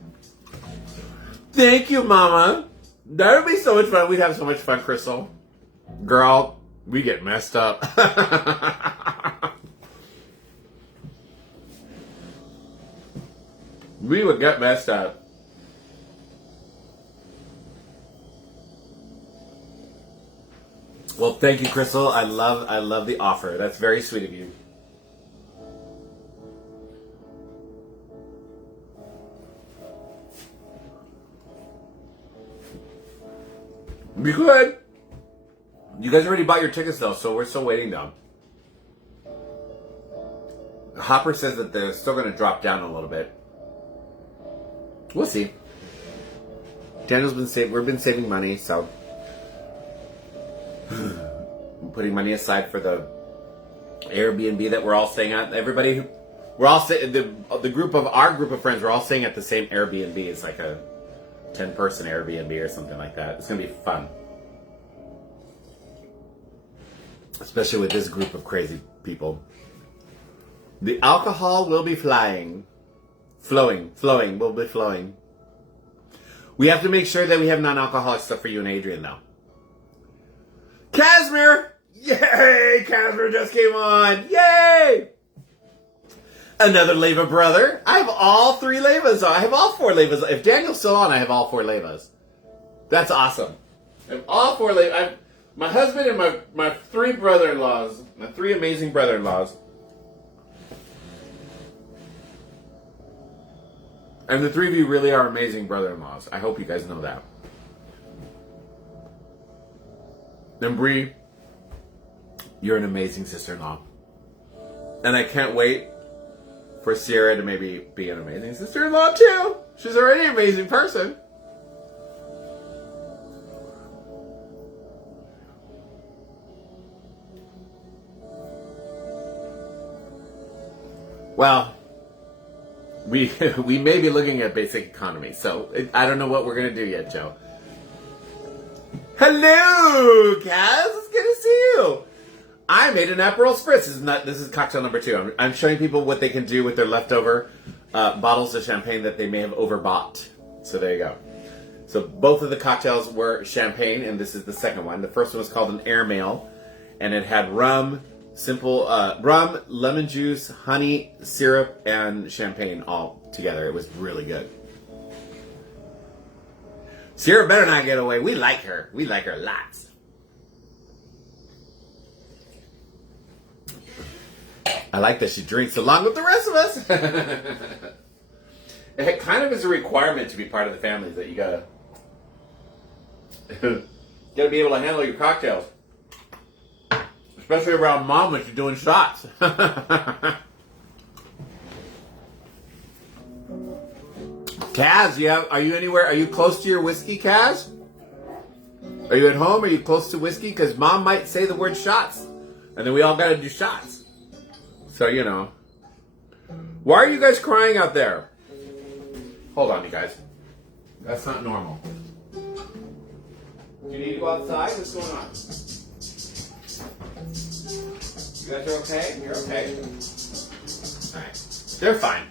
Thank you, Mama. That would be so much fun. We'd have so much fun, Crystal. Girl, we get messed up. We would get messed up. Well, thank you, Crystal. I love the offer. That's very sweet of you. We could. You guys already bought your tickets though, so we're still waiting though. Hopper says that they're still going to drop down a little bit. We'll see. Daniel's been saving. We've been saving money, so I'm putting money aside for the Airbnb that we're all staying at. We're all the group of friends. We're all staying at the same Airbnb. It's like a 10-person Airbnb or something like that. It's gonna be fun, especially with this group of crazy people. The alcohol will be flowing. Will be flowing. We have to make sure that we have non-alcoholic stuff for you and Adrian, though. Casimir! Yay! Casimir just came on! Yay! Another Leva brother. I have all 3 Levas. I have all 4 Levas. If Daniel's still on, I have all 4 Levas. That's awesome. I have all 4 Levas. My husband and my 3 brother-in-laws. My 3 amazing brother-in-laws. And the 3 of you really are amazing brother-in-laws. I hope you guys know that. And Bree, you're an amazing sister-in-law. And I can't wait for Sierra to maybe be an amazing sister-in-law too. She's already an amazing person. Well, we may be looking at basic economy, so I don't know what we're going to do yet, Joe. Hello, Kaz. It's good to see you. I made an Aperol Spritz. This is cocktail number 2. I'm showing people what they can do with their leftover bottles of champagne that they may have overbought. So there you go. So both of the cocktails were champagne, and this is the second one. The first one was called an Airmail, and it had rum, rum, lemon juice, honey, syrup, and champagne all together. It was really good. Sierra better not get away. We like her. We like her lots. I like that she drinks along with the rest of us. It kind of is a requirement to be part of the family that you gotta be able to handle your cocktails. Especially around Mom when she's doing shots. Kaz, are you anywhere? Are you close to your whiskey, Kaz? Are you at home? Are you close to whiskey? Because Mom might say the word shots. And then we all got to do shots. So, you know. Why are you guys crying out there? Hold on, you guys. That's not normal. Do you need to go outside? What's going on? You guys are okay? You're okay? Alright. They're fine.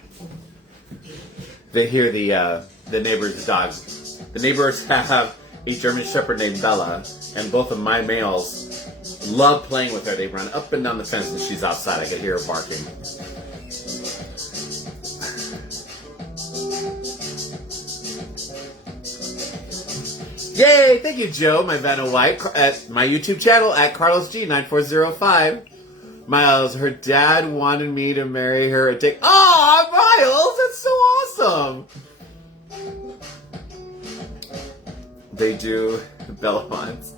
They hear the neighbor's dogs. The neighbors have a German Shepherd named Bella, and both of my males love playing with her. They run up and down the fence when she's outside. I can hear her barking. Yay! Thank you, Joe, my Vanna White, at my YouTube channel at CarlosG9405. Miles, her dad wanted me to marry her at Dick. Oh, Miles, that's so awesome. They do. Bella wants.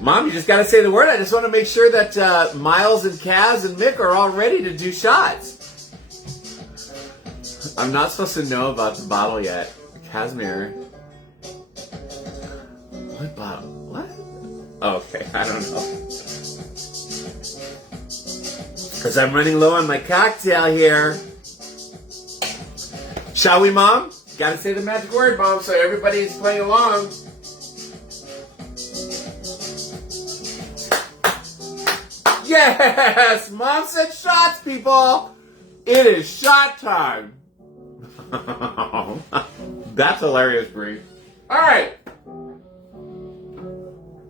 Mom, you just got to say the word. I just want to make sure that Miles and Kaz and Mick are all ready to do shots. I'm not supposed to know about the bottle yet. Casimir. What bottle? What? Oh, okay, I don't know. Because I'm running low on my cocktail here. Shall we, Mom? Gotta say the magic word, Mom, so everybody's playing along. Yes! Mom said shots, people! It is shot time. That's hilarious, Bree. Alright.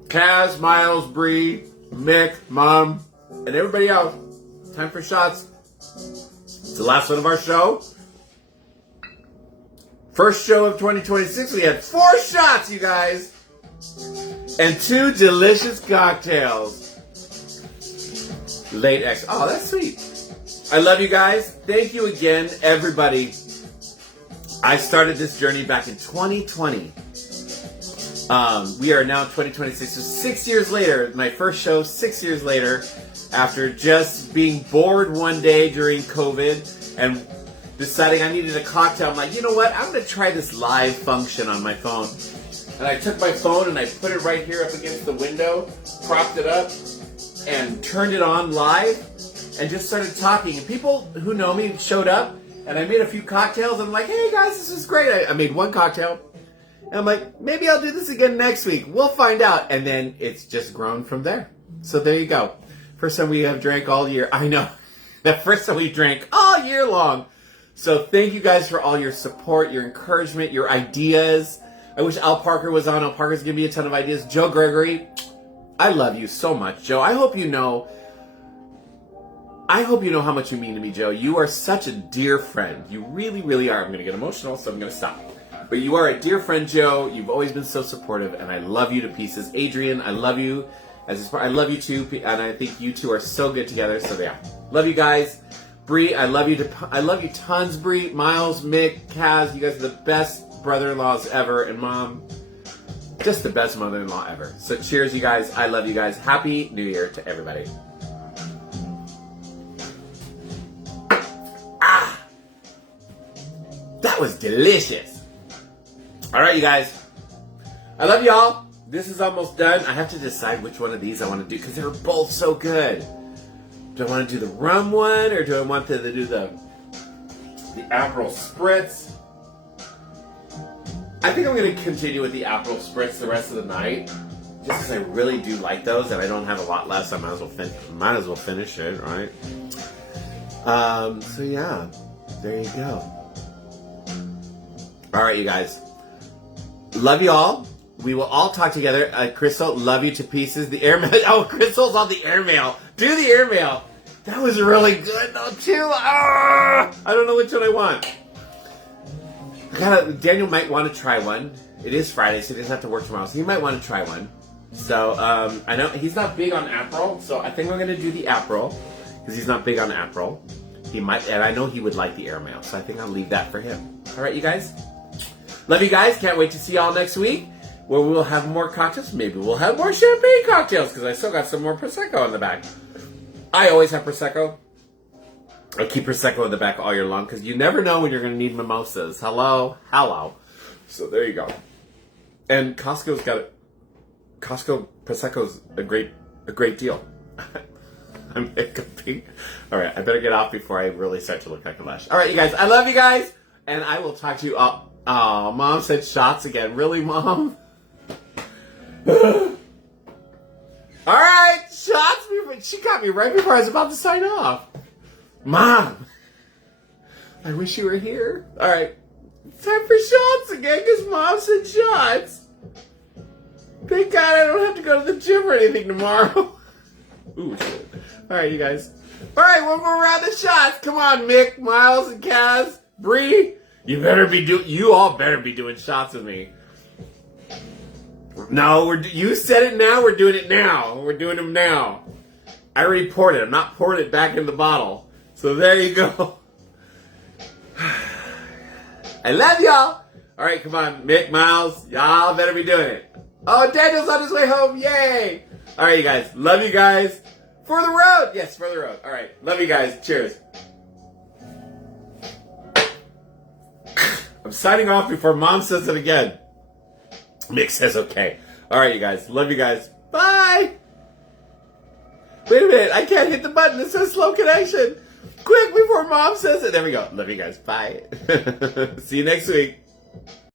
Kaz, Miles, Bree, Mick, Mom, and everybody else. Time for shots. It's the last one of our show. First show of 2026. We had 4 shots, you guys. And 2 delicious cocktails. Late X. Oh, that's sweet. I love you guys. Thank you again, everybody. I started this journey back in 2020. We are now 2026. So 6 years later, my first show 6 years later. After just being bored one day during COVID and deciding I needed a cocktail, I'm like, you know what? I'm going to try this live function on my phone. And I took my phone and I put it right here up against the window, propped it up, and turned it on live, and just started talking. And people who know me showed up, and I made a few cocktails. And I'm like, hey guys, this is great. I made one cocktail. And I'm like, maybe I'll do this again next week. We'll find out. And then it's just grown from there. So there you go. First time we have drank all year. I know. The first time we drank all year long. So thank you guys for all your support, your encouragement, your ideas. I wish Al Parker was on. Al Parker's giving me a ton of ideas. Joe Gregory, I love you so much, Joe. I hope you know how much you mean to me, Joe. You are such a dear friend. You really, really are. I'm going to get emotional, so I'm going to stop. But you are a dear friend, Joe. You've always been so supportive, and I love you to pieces. Adrian, I love you. I love you too, and I think you two are so good together. So yeah, love you guys. Bree, I love you. I love you tons, Bree. Miles, Mick, Kaz, you guys are the best brother-in-laws ever, and Mom, just the best mother-in-law ever. So cheers, you guys. I love you guys. Happy New Year to everybody. Ah, that was delicious. All right, you guys. I love y'all. This is almost done. I have to decide which one of these I want to do because they're both so good. Do I want to do the rum one, or do I want to do the Aperol Spritz? I think I'm going to continue with the Aperol Spritz the rest of the night, just because I really do like those, and I don't have a lot left, so I might as well finish it, right? So yeah, there you go. All right, you guys. Love you all. We will all talk together. Crystal, love you to pieces. The airmail. Oh, Crystal's on the airmail. Do the airmail. That was really good, though, too. I don't know which one I want. Daniel might want to try one. It is Friday, so he doesn't have to work tomorrow, so he might want to try one. So, I know he's not big on Aperol, so I think I'm going to do the Aperol, because he's not big on Aperol. He might, and I know he would like the airmail, so I think I'll leave that for him. All right, you guys? Love you guys. Can't wait to see y'all next week, where we'll have more cocktails. Maybe we'll have more champagne cocktails, because I still got some more Prosecco in the back. I always have Prosecco. I keep Prosecco in the back all year long, because you never know when you're going to need mimosas. Hello? Hello. So there you go. And Costco's got it. Costco Prosecco's a great deal. I'm hiccuping. All right, I better get off before I really start to look like a lush. All right, you guys, I love you guys, and I will talk to you all. Oh, Mom said shots again. Really, Mom? All right, shots. She got me right before I was about to sign off. Mom, I wish you were here. All right, it's time for shots again because Mom said shots. Thank God I don't have to go to the gym or anything tomorrow. Ooh, shit. All right, you guys. All right, one more round of shots. Come on, Mick, Miles, and Kaz, Bree. You all better be doing shots with me. No, you said it now. We're doing it now. We're doing them now. I already poured it. I'm not pouring it back in the bottle. So there you go. I love y'all. All right, come on, Mick, Miles. Y'all better be doing it. Oh, Daniel's on his way home. Yay. All right, you guys. Love you guys. For the road. Yes, for the road. All right. Love you guys. Cheers. I'm signing off before Mom says it again. Mick says okay. All right, you guys. Love you guys. Bye. Wait a minute. I can't hit the button. It says slow connection. Quick before Mom says it. There we go. Love you guys. Bye. See you next week.